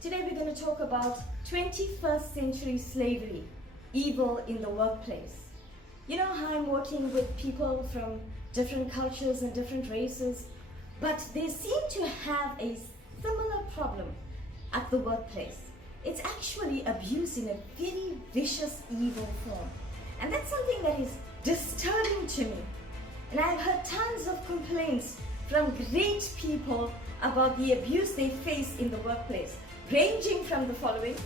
Today we're going to talk about 21st century slavery, evil in the workplace. You know how I'm working with people from different cultures and different races, but they seem to have a similar problem at the workplace. It's actually abuse in a very vicious, evil form. And that's something that is disturbing to me. And I've heard tons of complaints from great people about the abuse they face in the workplace, ranging from the following.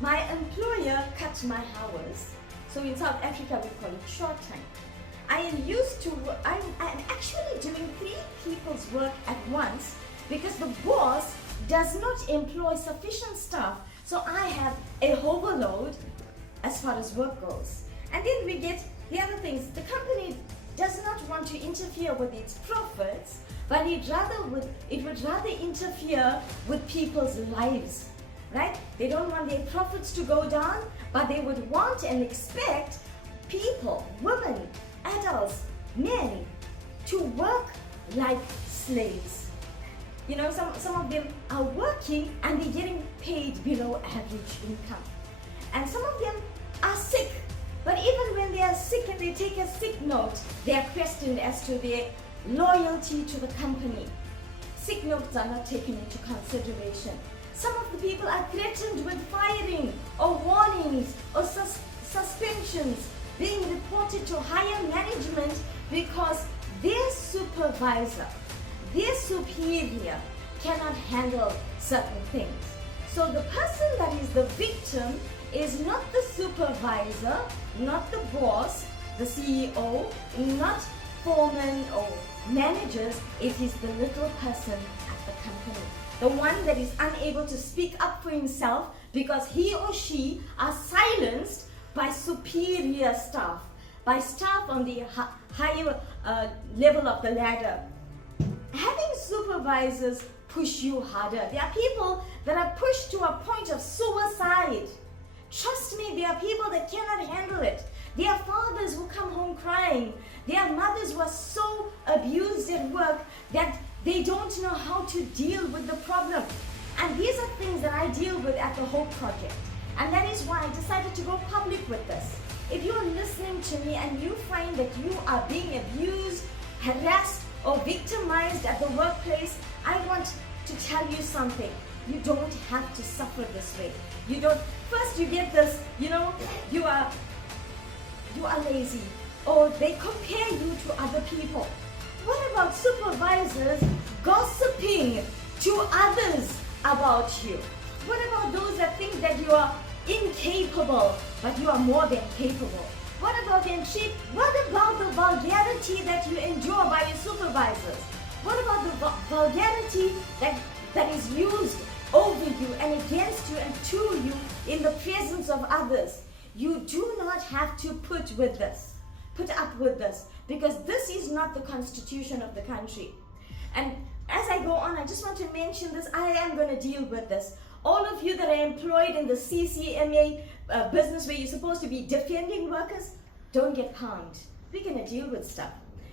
My employer cut my hours. So in South Africa, we call it short time. I'm actually doing 3 people's work at once because the boss does not employ sufficient staff. So I have a overload as far as work goes. And then we get the other things. The company does not want to interfere with its profits, but it would rather interfere with people's lives, right? They don't want their profits to go down, but they would want and expect people, women, adults, men to work like slaves. You know, some of them are working and they're getting paid below average income. And some of them are sick. But even when they are sick and they take a sick note, they are questioned as to their loyalty to the company. Sick notes are not taken into consideration. Some of the people are threatened with firing or warnings or suspensions being reported to higher management because their supervisor, their superior cannot handle certain things. So the person that is the victim is not the supervisor, not the boss, the CEO, not foremen or managers. It is the little person at the company. The one that is unable to speak up for himself because he or she are silenced by superior staff, by staff on the higher level of the ladder. Having supervisors push you harder. There are people that are pushed to a point of suicide. Trust me, there are people that cannot handle it. There are fathers who come home crying. There are mothers who are so abused at work that they don't know how to deal with the problem. And these are things that I deal with at the Hope Project. And that is why I decided to go public with this. If you're listening to me and you find that you are being abused, harassed, or victimized at the workplace, I want to tell you something. You don't have to suffer this way. First you get this, you are lazy, or they compare you to other people. What about supervisors gossiping to others about you? What about those that think that you are incapable, but you are more than capable? What about the vulgarity that you endure by your supervisors? What about the vulgarity that is used over you and against you and to you in the presence of others? You do not have to put up with this, because this is not the constitution of the country. And as I go on, I just want to mention this. I am going to deal with this. All of you that are employed in the CCMA business where you're supposed to be defending workers, don't get harmed. We're going to deal with stuff.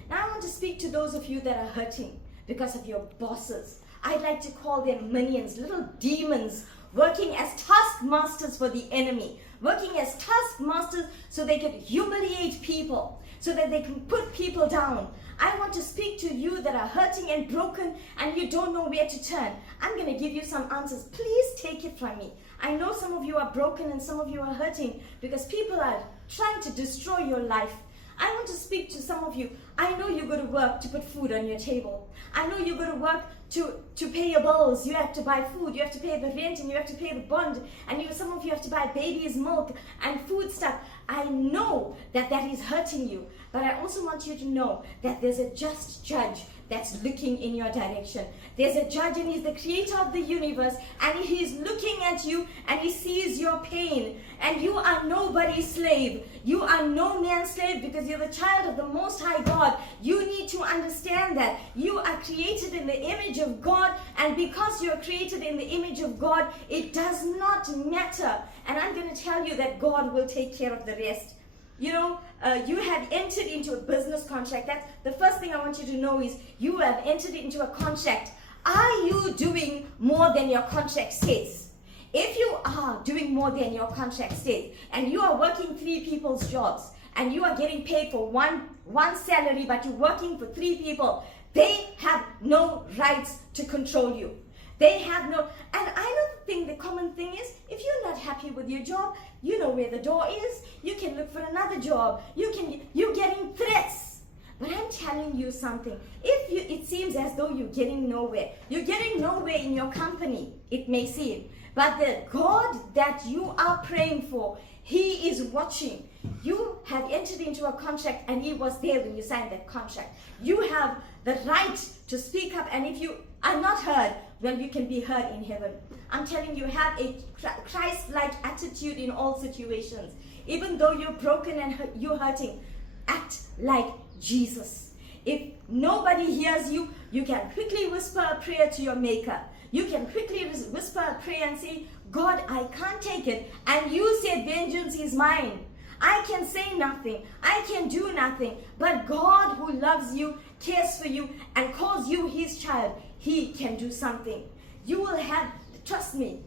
Now I want to speak to those of you that are hurting because of your bosses. I'd like to call them minions, little demons, working as taskmasters for the enemy, working as taskmasters so they can humiliate people, so that they can put people down. I want to speak to you that are hurting and broken and you don't know where to turn. I'm going to give you some answers. Please take it from me. I know some of you are broken and some of you are hurting because people are trying to destroy your life. I want to speak to some of you. I know you go to work to put food on your table. I know you go to work to pay your bills. You have to buy food, you have to pay the rent, and you have to pay the bond, and some of you have to buy baby's milk and food stuff. I know that is hurting you, but I also want you to know that there's a just judge that's looking in your direction. There's a judge and he's the creator of the universe, and he's looking at you and he sees your pain. And you are nobody's slave. You are no man's slave because you're the child of the Most High God. You need to understand that you are created in the image of God, and because you're created in the image of God, it does not matter. And I'm going to tell you that God will take care of the rest. You have entered into a business contract. That's the first thing I want you to know is you have entered into a contract. Are you doing more than your contract says? If you are doing more than your contract states and you are working 3 people's jobs and you are getting paid for one salary, but you're working for 3 people, they have no rights to control you. They have no, and I don't think the common thing is, if you're not happy with your job, you know where the door is, you can look for another job, you're getting threats. But I'm telling you something, it seems as though you're getting nowhere in your company, it may seem, but the God that you are praying for, He is watching. You have entered into a contract and He was there when you signed that contract. You have the right to speak up, and if you are not heard, well, you can be heard in heaven. I'm telling you, have a Christ-like attitude in all situations. Even though you're broken and you're hurting, act like Jesus. If nobody hears you, you can quickly whisper a prayer to your Maker. You can quickly whisper a prayer and say, God, I can't take it. And you said, vengeance is mine. I can say nothing. I can do nothing. But God, who loves you, cares for you, and calls you His child, He can do something. You will have, trust me,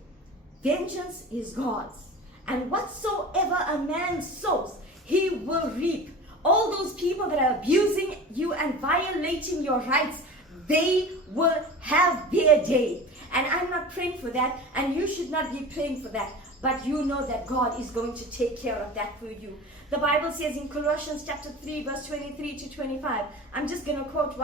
vengeance is God's. And whatsoever a man sows, he will reap. All those people that are abusing you and violating your rights, they will have their day. And I'm not praying for that, and you should not be praying for that. But you know that God is going to take care of that for you. The Bible says in Colossians chapter 3, verse 23 to 25. I'm just going to quote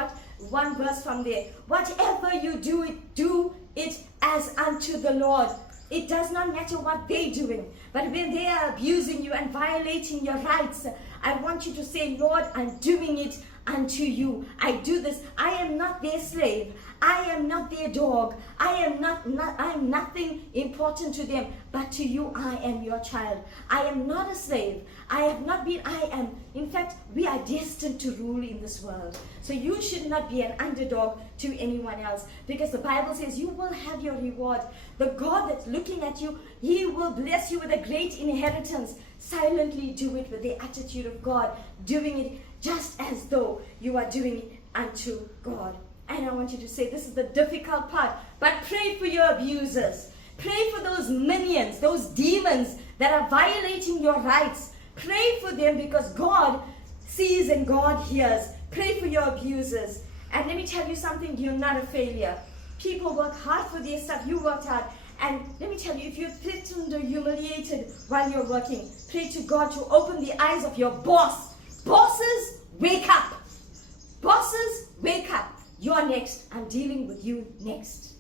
one verse from there. Whatever you do it as unto the Lord. It does not matter what they're doing. But when they are abusing you and violating your rights, I want you to say, Lord, I'm doing it unto you. I do this. I am not their slave. I am not their dog. I am nothing important to them, but to you I am your child. I am not a slave. In fact, we are destined to rule in this world. So you should not be an underdog to anyone else, because the Bible says you will have your reward. The God that's looking at you, He will bless you with a great inheritance. Silently do it with the attitude of God, doing it just as though you are doing it unto God. And I want you to say, this is the difficult part, but pray for your abusers. Pray for those minions, those demons that are violating your rights. Pray for them, because God sees and God hears. Pray for your abusers. And let me tell you something, you're not a failure. People work hard for their stuff. You worked hard. And let me tell you, if you're threatened or humiliated while you're working, pray to God to open the eyes of your boss. Bosses, wake up. Bosses, wake up. You're next. I'm dealing with you next.